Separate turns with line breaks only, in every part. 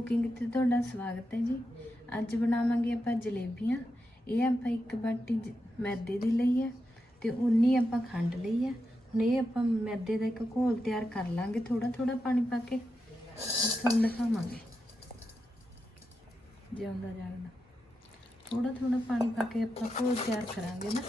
Cooking ਤੇ ਤੁਹਾਡਾ ਸਵਾਗਤ ਹੈ ਜੀ। ਅੱਜ ਬਣਾਵਾਂਗੇ ਆਪਾਂ ਜਲੇਬੀਆਂ। ਇਹ ਆਪਾਂ ਇੱਕ ਬਾਟੀ ਜ- ਮੈਦੇ ਦੀ ਲਈ ਹੈ ਤੇ ਉਨੀ ਆਪਾਂ ਖੰਡ ਲਈ ਹੈ। ਹੁਣ ਇਹ ਆਪਾਂ ਮੈਦੇ ਦਾ ਇੱਕ ਘੋਲ ਤਿਆਰ ਕਰ ਲਾਂਗੇ ਥੋੜਾ ਥੋੜਾ ਪਾਣੀ ਪਾ ਕੇ। ਤੁਹਾਨੂੰ ਦਿਖਾਵਾਂਗੇ। ਜਿਉਂਦਾ ਜਾਗਦਾ ਥੋੜਾ ਥੋੜਾ ਪਾਣੀ ਪਾ ਕੇ ਆਪਾਂ ਘੋਲ ਤਿਆਰ ਕਰਾਂਗੇ ਨਾ।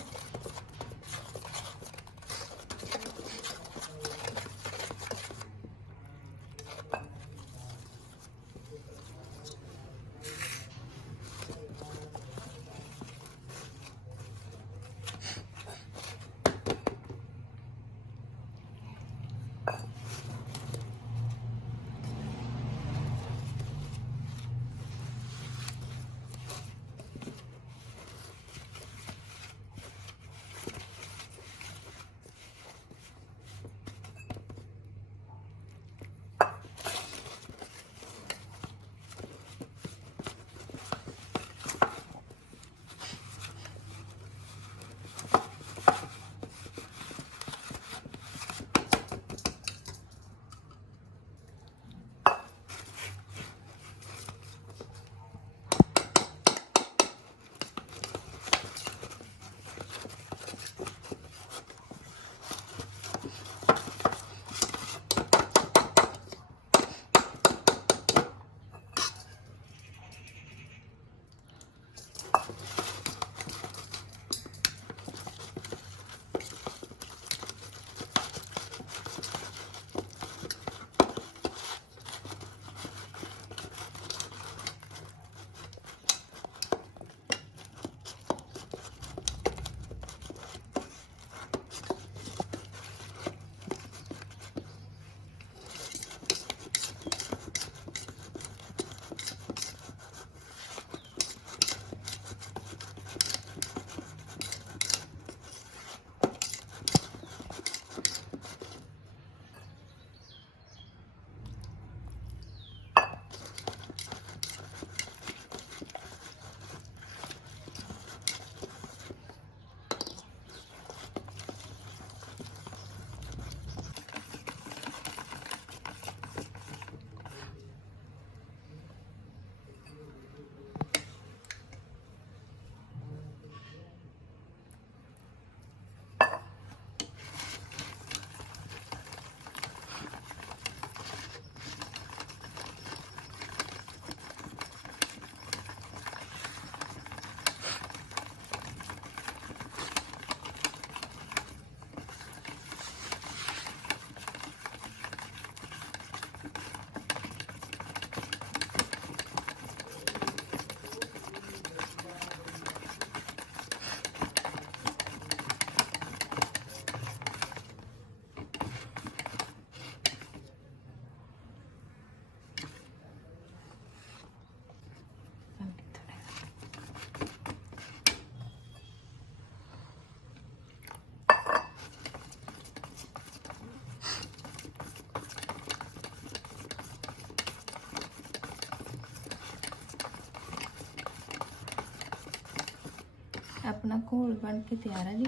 ਆਪਣਾ ਘੋਲ ਬਣ ਕੇ ਤਿਆਰ ਹੈ ਜੀ।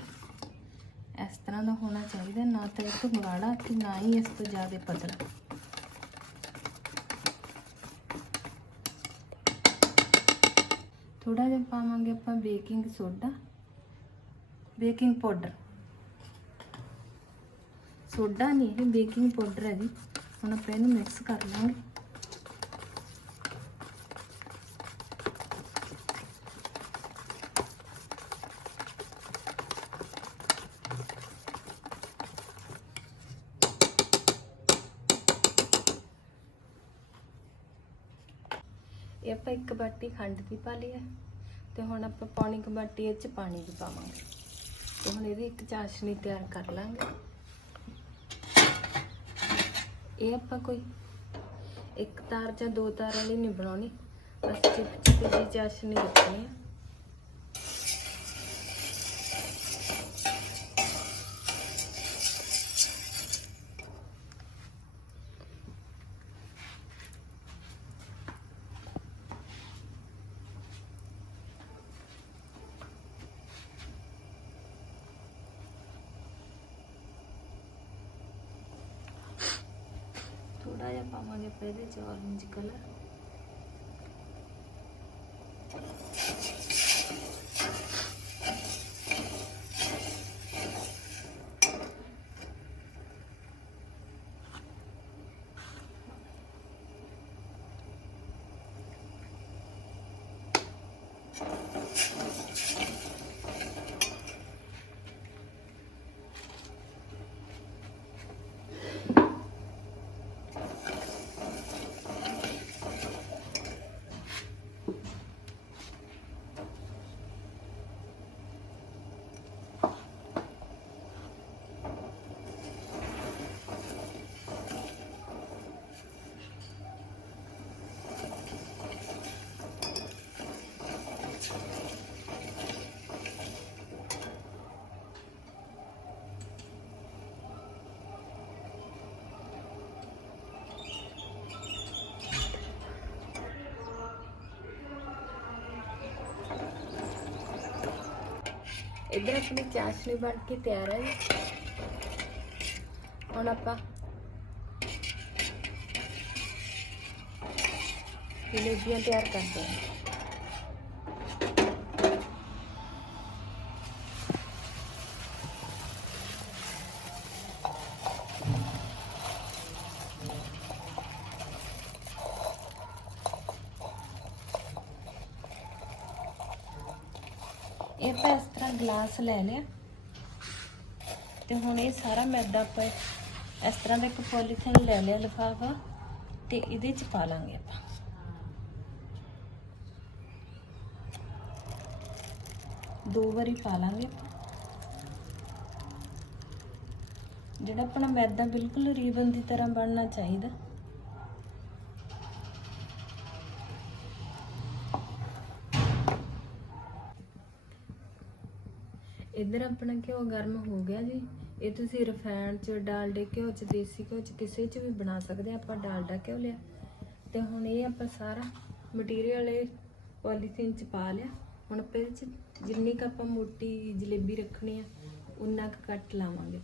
ਇਸ ਤਰ੍ਹਾਂ ਦਾ ਹੋਣਾ ਚਾਹੀਦਾ, ਨਾ ਤਾਂ ਇਹ ਤੋਂ ਗਾੜਾ ਤੇ ਨਾ ਹੀ ਇਸ ਤੋਂ ਜ਼ਿਆਦਾ ਪਤਲਾ। ਥੋੜਾ ਜਿਹਾ ਪਾਵਾਂਗੇ ਆਪਾਂ baking soda, baking powder. Soda ਨਹੀਂ, ਇਹ ਬੇਕਿੰਗ ਪਾਊਡਰ ਹੈ ਜੀ। ਹੁਣ ਆਪਾਂ ਇਹਨੂੰ ਮਿਕਸ ਕਰ ਲਾਂਗੇ। ਆਪਾਂ ਇੱਕ ਬਾਟੀ ਖੰਡ ਦੀ ਪਾ ਲਈ ਹੈ ਤੇ ਹੁਣ ਆਪਾਂ ਪੌਣੀ ਕੁ ਬਾਟੀ ਇਹ ਚ ਪਾਣੀ ਦੀ ਪਾਵਾਂਗੇ। ਤੇ ਹੁਣ ਇਹਦੀ ਇੱਕ ਚਾਸ਼ਨੀ ਤਿਆਰ ਕਰ ਲਾਂਗੇ। ਇਹ ਆਪਾਂ ਕੋਈ ਇੱਕ ਤਾਰ ਜਾਂ ਦੋ ਤਾਰ ਵਾਲੀ ਨਹੀਂ ਬਣਾਉਣੀ। ਬਸ ਚਿਪ ਚਿਪ ਦੀ ਚਾਸ਼ਨੀ ਰੱਖਣੀ ਹੈ। ਥੋੜਾ ਜਿਹਾ ਪਾਵਾਂਗੇ ਆਪਾਂ ਇੱਧਰ ਆਪਣੀ ਚਾਸ਼ਨੀ ਬਣ ਕੇ ਤਿਆਰ ਹੈ ਜੀ ਹੁਣ ਆਪਾਂ ਜਲੇਬੀਆਂ ਤਿਆਰ ਕਰਦੇ ਇਹ ਆਪਾਂ ਇਸ ਤਰ੍ਹਾਂ ਗਲਾਸ ਲੈ ਲਿਆ ਤੇ ਹੁਣ ਇਹ ਸਾਰਾ ਮੈਦਾ ਆਪਾਂ ਇਸ ਤਰ੍ਹਾਂ ਦਾ ਇੱਕ ਪੋਲੀਥੀਨ ਲੈ ਲਿਆ ਲਿਫਾਫਾ, ਤੇ ਇਹਦੇ ਚ ਪਾ ਲਾਂਗੇ ਆਪਾਂ। ਦੋ ਵਾਰੀ ਪਾ ਲਾਂਗੇ ਆਪਾਂ। ਜਿਹੜਾ ਆਪਣਾ ਮੈਦਾ ਬਿਲਕੁਲ ਰੀਬਨ ਦੀ ਤਰ੍ਹਾਂ ਬਣਨਾ ਚਾਹੀਦਾ। ਇੱਧਰ ਆਪਣਾ ਘਿਓ ਗਰਮ ਹੋ ਗਿਆ ਜੀ। ਇਹ ਤੁਸੀਂ ਰਿਫਾਈਨਡ ਚ ਡਾਲਡੇ ਘਿਓ ਚ, ਦੇਸੀ ਘਿਓ ਚ, ਕਿਸੇ ਚ ਵੀ ਬਣਾ ਸਕਦੇ ਆ। ਆਪਾਂ ਡਾਲਡਾ ਘਿਓ ਲਿਆ। ਤੇ ਹੁਣ ਇਹ ਆਪਾਂ ਸਾਰਾ ਮਟੀਰੀਅਲ ਇਹ ਪੋਲੀਥੀਨ ਚ ਪਾ ਲਿਆ। ਹੁਣ ਆਪਾਂ ਇਹਦੇ ਚ ਜਿੰਨੀ ਕੁ ਆਪਾਂ ਮੋਟੀ ਜਲੇਬੀ ਰੱਖਣੀ ਆ, ਉਨਾ ਕੁ ਕੱਟ ਲਾਵਾਂਗੇ।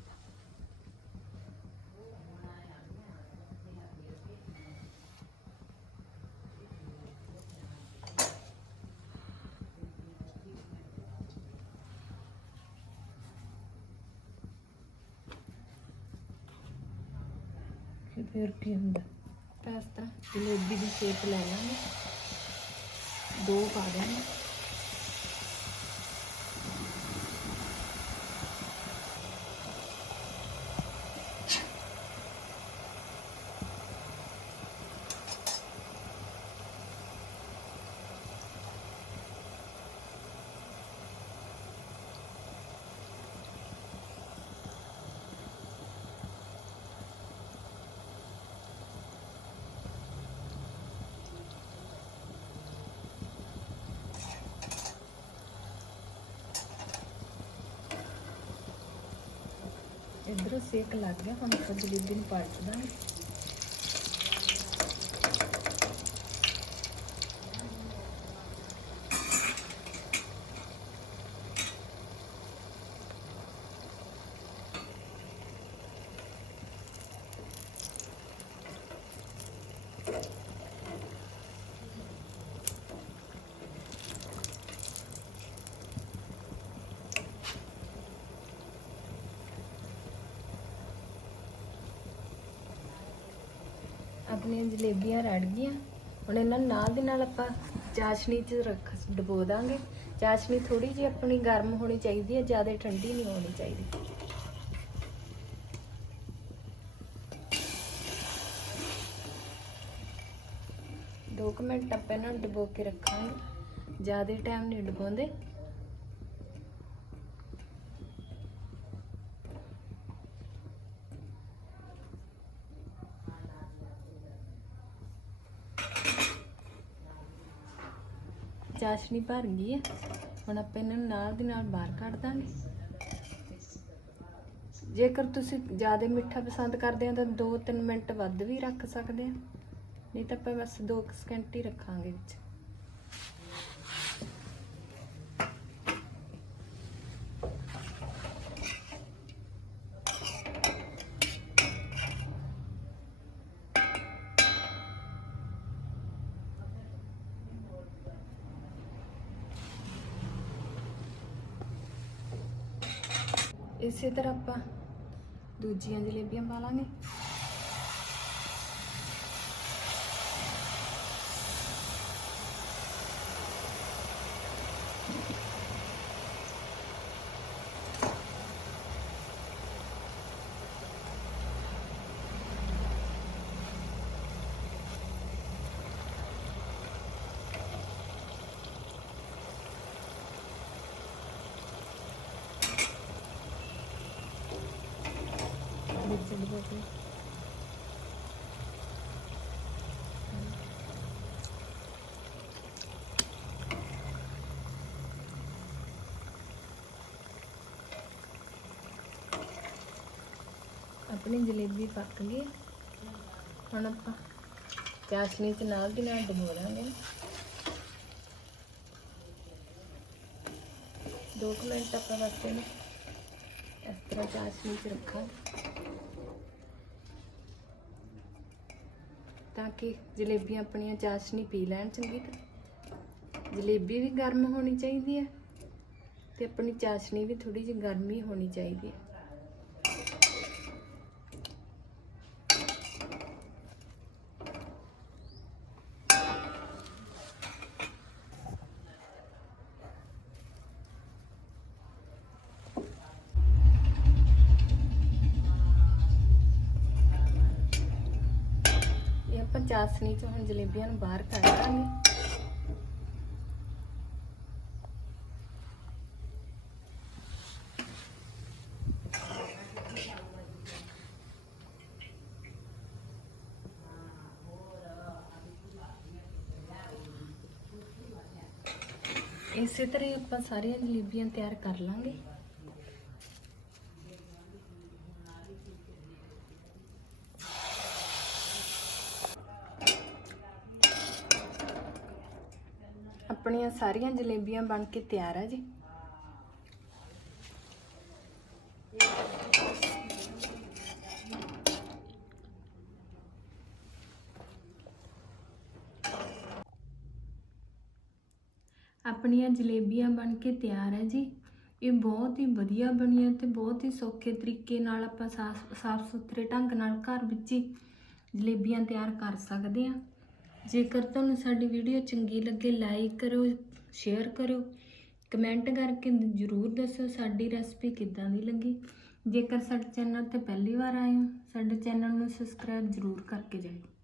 ਤੇ ਫਿਰ ਕੀ ਹੁੰਦਾ? ਤਾਂ ਇਸ ਤਰ੍ਹਾਂ ਜਲੇਬੀ ਦੀ ਸ਼ੇਪ ਲੈ ਲਾਂਗੇ। ਦੋ ਪਾ ਦੇਣਾ। ਇਧਰੋਂ ਸੇਕ ਲੱਗ ਗਿਆ ਹੁਣ ਆਪਾਂ ਜਲੇਬੀ ਨੂੰ ਪਲਟ ਦਾਂਗੇ ਆਪਣੀਆਂ ਜਲੇਬੀਆਂ ਰੜ ਗਈਆਂ। ਹੁਣ ਇਹਨਾਂ ਨੂੰ ਨਾਲ ਦੀ ਨਾਲ ਆਪਾਂ ਚਾਸ਼ਨੀ 'ਚ ਰੱਖ ਡਬੋ ਦਾਂਗੇ। ਚਾਸ਼ਨੀ ਥੋੜੀ ਜਿਹੀ ਆਪਣੀ ਗਰਮ ਹੋਣੀ ਚਾਹੀਦੀ ਹੈ, ਜ਼ਿਆਦਾ ਠੰਡੀ ਨਹੀਂ ਹੋਣੀ ਚਾਹੀਦੀ। ਦੋ ਕੁ ਮਿੰਟ ਆਪਾਂ ਇਹਨਾਂ ਨੂੰ ਡਬੋ ਕੇ ਰੱਖਾਂਗੇ। ਜ਼ਿਆਦਾ ਟਾਈਮ ਨਹੀਂ ਡਬੋਂਦੇ। ਚਾਸ਼ਨੀ ਭਰ ਗਈ ਹੈ ਹੁਣ ਆਪਾਂ ਇਹਨਾਂ ਨੂੰ ਨਾਲ ਦੀ ਨਾਲ ਬਾਹਰ ਕੱਢ ਦਾਂਗੇ। ਜੇਕਰ ਤੁਸੀਂ ਜ਼ਿਆਦਾ ਮਿੱਠਾ ਪਸੰਦ ਕਰਦੇ ਹੋ ਤਾਂ 2-3 ਮਿੰਟ ਵੱਧ ਵੀ ਰੱਖ ਸਕਦੇ ਆ ਨਹੀਂ ਤਾਂ ਆਪਾਂ ਬਸ 2 ਸਕਿੰਟ ਹੀ ਰੱਖਾਂਗੇ ਵਿੱਚ। ਇਸੇ ਤਰ੍ਹਾਂ ਆਪਾਂ ਦੂਜੀਆਂ ਜਲੇਬੀਆਂ ਪਾ ਲਾਂਗੇ ਵਿੱਚ ਡਬੋ ਕੇ ਆਪਣੀ ਜਲੇਬੀ ਪੱਕ ਗਈ। ਹੁਣ ਆਪਾਂ ਚਾਸ਼ਨੀ ਤੇ ਨਾਲ ਦੀ ਨਾਲ ਡਬੋ ਦਾਂਗੇ ਦੋ ਕੁ ਮਿੰਟ ਆਪਾਂ ਬਸ ਨੂੰ ਇਸ ਤਰ੍ਹਾਂ ਚਾਸ਼ਨੀ 'ਚ ਰੱਖਾਂ। ਤਾਂ ਕਿ ਜਲੇਬੀਆਂ ਆਪਣੀਆਂ ਚਾਸ਼ਨੀ ਪੀ ਲੈਣ ਚੰਗੀ ਤਰ੍ਹਾਂ। ਜਲੇਬੀ ਵੀ ਗਰਮ ਹੋਣੀ ਚਾਹੀਦੀ ਹੈ ਤੇ ਆਪਣੀ ਚਾਸ਼ਨੀ ਵੀ ਥੋੜੀ ਜਿਹੀ ਗਰਮੀ ਹੋਣੀ ਚਾਹੀਦੀ ਹੈ ਇਹ ਆਪਾਂ ਚਾਸ਼ਨੀ ਚੋਂ ਹੁਣ ਜਲੇਬੀਆਂ ਨੂੰ ਬਾਹਰ ਕੱਢ ਦਾਂਗੇ ਇਸੇ ਤਰ੍ਹਾਂ ਹੀ ਆਪਾਂ ਸਾਰੀਆਂ ਜਲੇਬੀਆਂ ਤਿਆਰ ਕਰ ਲਾਂਗੇ। ਆਪਣੀਆਂ ਸਾਰੀਆਂ ਜਲੇਬੀਆਂ ਬਣ ਕੇ ਤਿਆਰ ਆ ਜੀ। ਆਪਣੀਆਂ ਜਲੇਬੀਆਂ ਬਣ ਕੇ ਤਿਆਰ ਹੈ ਜੀ। ਇਹ ਬਹੁਤ ਹੀ ਵਧੀਆ ਬਣੀਆਂ ਤੇ ਬਹੁਤ ਹੀ ਸੌਖੇ ਤਰੀਕੇ ਨਾਲ ਆਪਾਂ ਸਾਫ਼ ਸੁਥਰੇ ਢੰਗ ਨਾਲ ਘਰ ਵਿੱਚ ਹੀ ਜਲੇਬੀਆਂ ਤਿਆਰ ਕਰ ਸਕਦੇ ਹਾਂ ਜੇਕਰ ਤੁਹਾਨੂੰ ਸਾਡੀ ਵੀਡੀਓ ਚੰਗੀ ਲੱਗੇ ਲਾਈਕ ਕਰੋ ਸ਼ੇਅਰ ਕਰੋ ਕਮੈਂਟ ਕਰਕੇ ਜ਼ਰੂਰ ਦੱਸੋ ਸਾਡੀ ਰੈਸਪੀ ਕਿੱਦਾਂ ਦੀ ਲੱਗੀ। ਜੇਕਰ ਸਾਡੇ ਚੈਨਲ ਤੇ ਪਹਿਲੀ ਵਾਰ ਆਏ ਹੋ, ਸਾਡੇ ਚੈਨਲ ਨੂੰ ਸਬਸਕ੍ਰਾਈਬ ਜ਼ਰੂਰ ਕਰਕੇ ਜਾਇਓ।